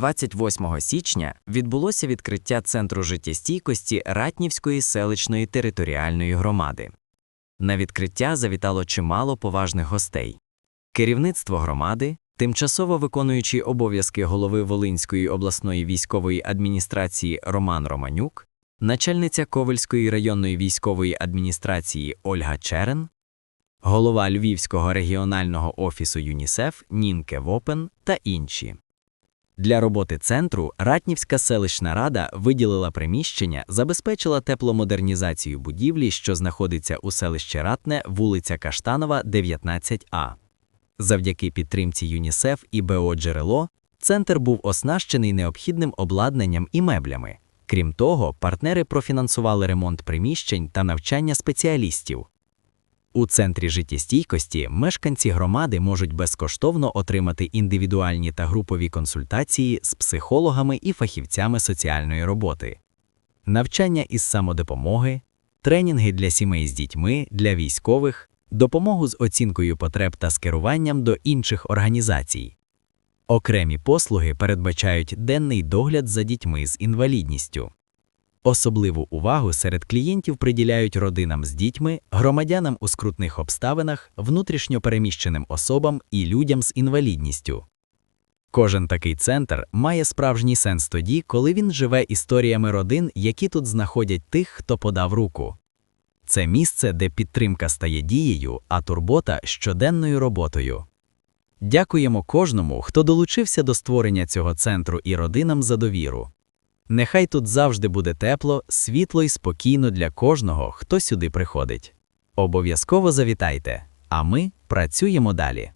28 січня відбулося відкриття Центру життєстійкості Ратнівської селищної територіальної громади. На відкриття завітало чимало поважних гостей. Керівництво громади, тимчасово виконуючий обов'язки голови Волинської обласної військової адміністрації Роман Романюк, начальниця Ковельської районної військової адміністрації Ольга Черен, голова Львівського регіонального офісу ЮНІСЕФ Нінке Вопен та інші. Для роботи центру Ратнівська селищна рада виділила приміщення, забезпечила тепломодернізацію будівлі, що знаходиться у селищі Ратне, вулиця Каштанова, 19А. Завдяки підтримці ЮНІСЕФ і БО «Джерело» центр був оснащений необхідним обладнанням і меблями. Крім того, партнери профінансували ремонт приміщень та навчання спеціалістів. У центрі життєстійкості мешканці громади можуть безкоштовно отримати індивідуальні та групові консультації з психологами і фахівцями соціальної роботи, навчання із самодопомоги, тренінги для сімей з дітьми, для військових, допомогу з оцінкою потреб та з керуванням до інших організацій. Окремі послуги передбачають денний догляд за дітьми з інвалідністю. Особливу увагу серед клієнтів приділяють родинам з дітьми, громадянам у скрутних обставинах, внутрішньо переміщеним особам і людям з інвалідністю. Кожен такий центр має справжній сенс тоді, коли він живе історіями родин, які тут знаходять тих, хто подав руку. Це місце, де підтримка стає дією, а турбота щоденною роботою. Дякуємо кожному, хто долучився до створення цього центру і родинам за довіру. Нехай тут завжди буде тепло, світло і спокійно для кожного, хто сюди приходить. Обов'язково завітайте, а ми працюємо далі.